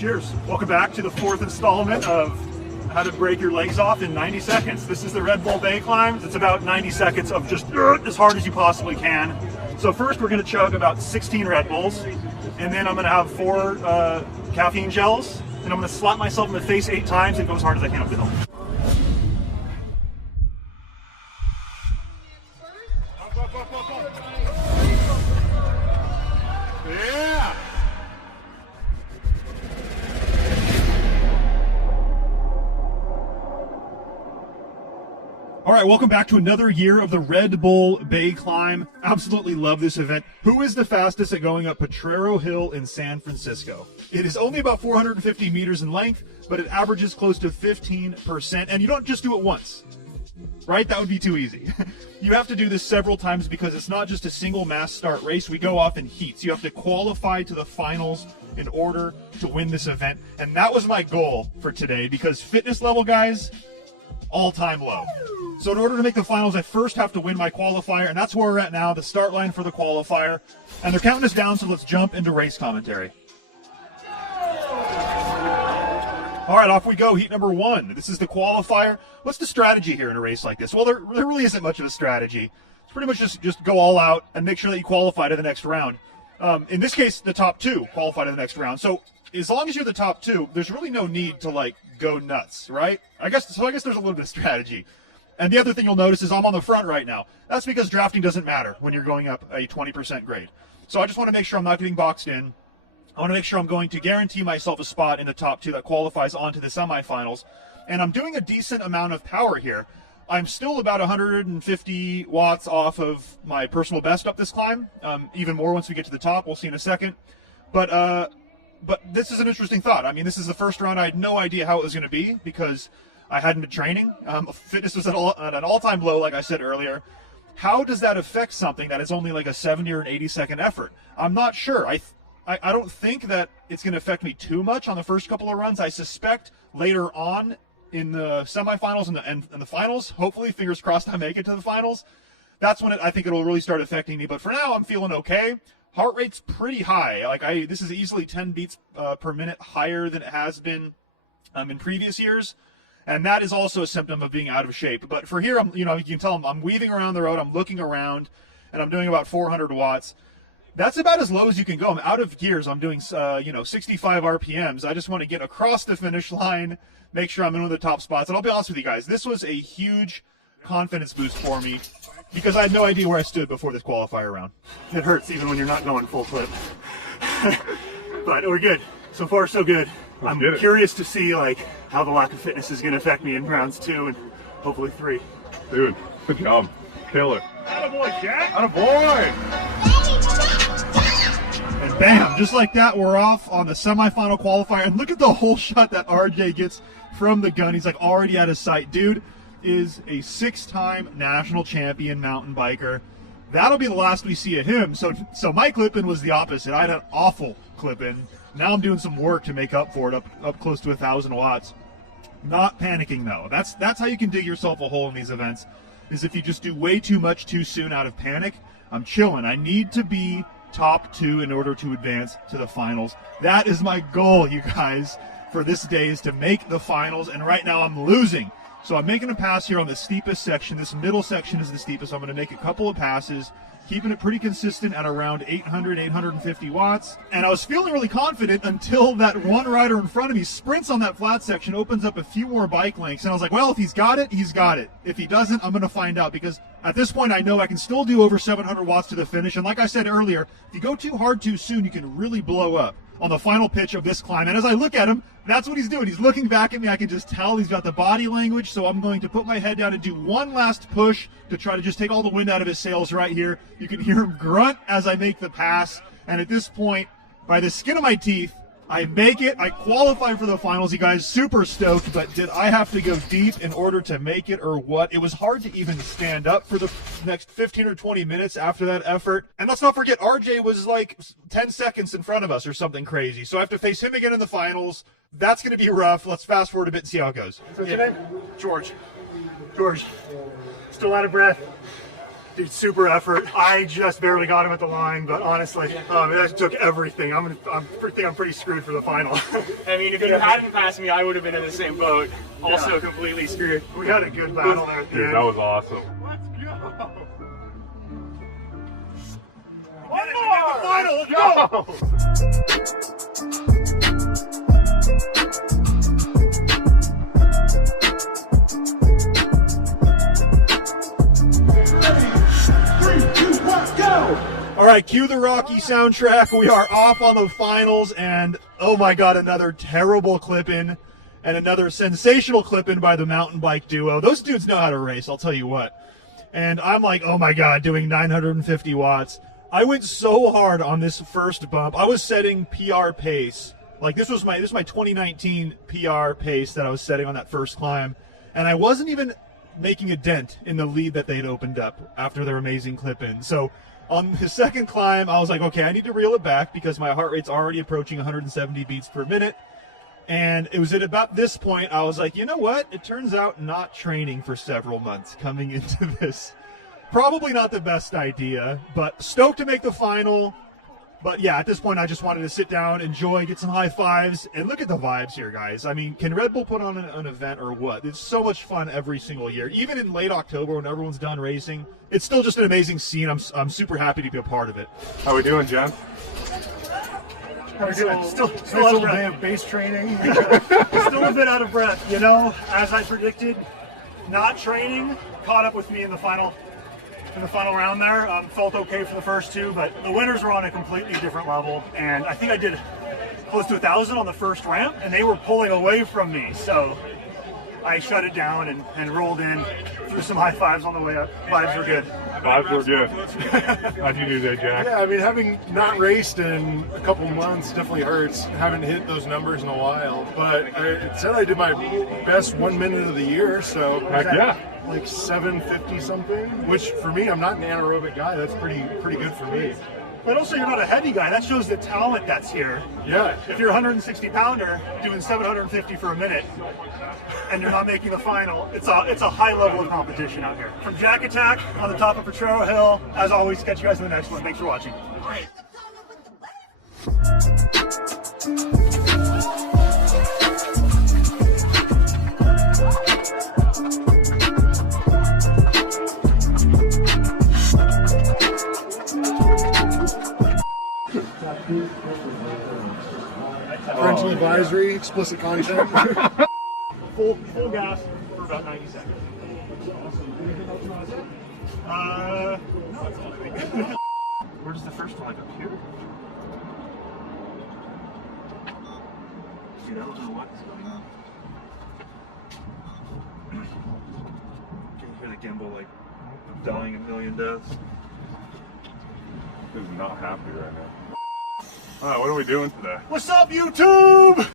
Cheers. Welcome back to the fourth installment of how to break your legs off in 90 seconds. This is the Red Bull Bay Climb. It's about 90 seconds of just as hard as you possibly can. So first we're going to chug about 16 Red Bulls, and then I'm going to have 4 caffeine gels, and I'm going to slap myself in the face 8 times and go as hard as I can up the hill. Yeah! All right, welcome back to another year of the Red Bull Bay Climb. Absolutely love this event. Who is the fastest at going up Potrero Hill in San Francisco? It is only about 450 meters in length, but it averages close to 15%. And you don't just do it once, right? That would be too easy. You have to do this several times because it's not just a single mass start race. We go off in heats. You have to qualify to the finals in order to win this event. And that was my goal for today because fitness level, guys, all-time low. So in order to make the finals, I first have to win my qualifier, and that's where we're at now, the start line for the qualifier. And they're counting us down, so let's jump into race commentary. All right, off we go. Heat number 1. This is the qualifier. What's the strategy here in a race like this? Well, there really isn't much of a strategy. It's pretty much just go all out and make sure that you qualify to the next round. In this case, the top 2 qualify to the next round. So as long as you're the top 2, there's really no need to, like, go nuts, right? I guess there's a little bit of strategy. And the other thing you'll notice is I'm on the front right now. That's because drafting doesn't matter when you're going up a 20% grade. So I just want to make sure I'm not getting boxed in. I want to make sure I'm going to guarantee myself a spot in the top 2 that qualifies onto the semifinals. And I'm doing a decent amount of power here. I'm still about 150 watts off of my personal best up this climb. Even more once we get to the top. We'll see in a second. But this is an interesting thought. I mean, this is the first round. I had no idea how it was going to be because I hadn't been training. Fitness was at an all-time low, like I said earlier. How does that affect something that is only like a 70 or an 80-second effort? I'm not sure. I don't think that it's going to affect me too much on the first couple of runs. I suspect later on in the semifinals and the finals, hopefully, fingers crossed, I make it to the finals. That's when I think it'll really start affecting me. But for now, I'm feeling okay. Heart rate's pretty high. This is easily 10 beats per minute higher than it has been in previous years. And that is also a symptom of being out of shape. But for here, you can tell I'm weaving around the road, I'm looking around, and I'm doing about 400 watts. That's about as low as you can go. I'm out of gears. I'm doing, 65 RPMs. I just want to get across the finish line, make sure I'm in one of the top spots. And I'll be honest with you guys, this was a huge confidence boost for me because I had no idea where I stood before this qualifier round. It hurts even when you're not going full clip. But we're good. So far, so good. I'm curious to see how the lack of fitness is going to affect me in rounds 2 and hopefully 3. Dude, good job. Killer. Attaboy, Jack. Attaboy. And bam, just like that, we're off on the semifinal qualifier. And look at the whole shot that RJ gets from the gun. He's already out of sight. Dude is a 6-time national champion mountain biker. That'll be the last we see of him. So my clip-in was the opposite. I had an awful clip-in. Now I'm doing some work to make up for it, up close to 1,000 watts. Not panicking, though. That's how you can dig yourself a hole in these events, is if you just do way too much too soon out of panic. I'm chilling. I need to be top 2 in order to advance to the finals. That is my goal, you guys, for this day, is to make the finals, and right now I'm losing. So I'm making a pass here on the steepest section. This middle section is the steepest. I'm going to make a couple of passes, keeping it pretty consistent at around 800, 850 watts. And I was feeling really confident until that one rider in front of me sprints on that flat section, opens up a few more bike lengths. And I was like, well, if he's got it, he's got it. If he doesn't, I'm going to find out, because at this point I know I can still do over 700 watts to the finish. And like I said earlier, if you go too hard too soon, you can really blow up on the final pitch of this climb. And as I look at him, that's what he's doing. He's looking back at me. I can just tell he's got the body language. So I'm going to put my head down and do one last push to try to just take all the wind out of his sails right here. You can hear him grunt as I make the pass. And at this point, by the skin of my teeth, I make it. I qualify for the finals, you guys. Super stoked, but did I have to go deep in order to make it, or what? It was hard to even stand up for the next 15 or 20 minutes after that effort. And let's not forget, RJ was like 10 seconds in front of us or something crazy. So I have to face him again in the finals. That's going to be rough. Let's fast forward a bit and see how it goes. What's your name? George. George. Still out of breath? Dude, super effort. I just barely got him at the line, but honestly, it took everything. I think I'm pretty screwed for the final. I mean, if you hadn't passed me, I would have been in the same boat. Also completely screwed. We had a good battle there at the Dude, end. that was awesome. Let's go! One more! Final, let's go! All right, cue the Rocky soundtrack. We are off on the finals, and oh my God, another terrible clip-in and another sensational clip-in by the mountain bike duo. Those dudes know how to race, I'll tell you what. And I'm like, oh my God, doing 950 watts. I went so hard on this first bump. I was setting PR pace. Like this was my 2019 PR pace that I was setting on that first climb, and I wasn't even making a dent in the lead that they'd opened up after their amazing clip-in. So on the second climb, I was like, okay, I need to reel it back because my heart rate's already approaching 170 beats per minute. And it was at about this point, I was like, you know what? It turns out not training for several months coming into this. Probably not the best idea, but stoked to make the final. But yeah, at this point, I just wanted to sit down, enjoy, get some high fives, and look at the vibes here, guys. I mean, can Red Bull put on an event or what? It's so much fun every single year. Even in late October when everyone's done racing, it's still just an amazing scene. I'm super happy to be a part of it. How we doing, Jen? How we doing? Still out of breath. Day of base training. Still a bit out of breath. You know, as I predicted, not training caught up with me in the final round there. Felt okay for the first two, but the winners were on a completely different level, and I think I did close to 1,000 on the first ramp, and they were pulling away from me, so I shut it down and rolled in, threw some high fives on the way up. Vibes were good. Vibes were good. How'd you do there, Jack? Yeah, I mean, having not raced in a couple months definitely hurts. Haven't hit those numbers in a while, but it said I did my best 1 minute of the year, so Heck yeah. like 750 something, which for me, I'm not an anaerobic guy. That's pretty good for me. But also, you're not a heavy guy. That shows the talent that's here. Yeah. If you're a 160 pounder doing 750 for a minute, and you're not making the final, it's a high level of competition out here. From Jack Attack on the top of Potrero Hill, as always, catch you guys in the next one. Thanks for watching. Parental advisory, explicit content. Full gas for about 90 seconds. Where does the first one up here? Dude, I don't know what is going on. Can you hear the gimbal like dying a million deaths? This is not happy right now. All right, what are we doing today? What's up, YouTube?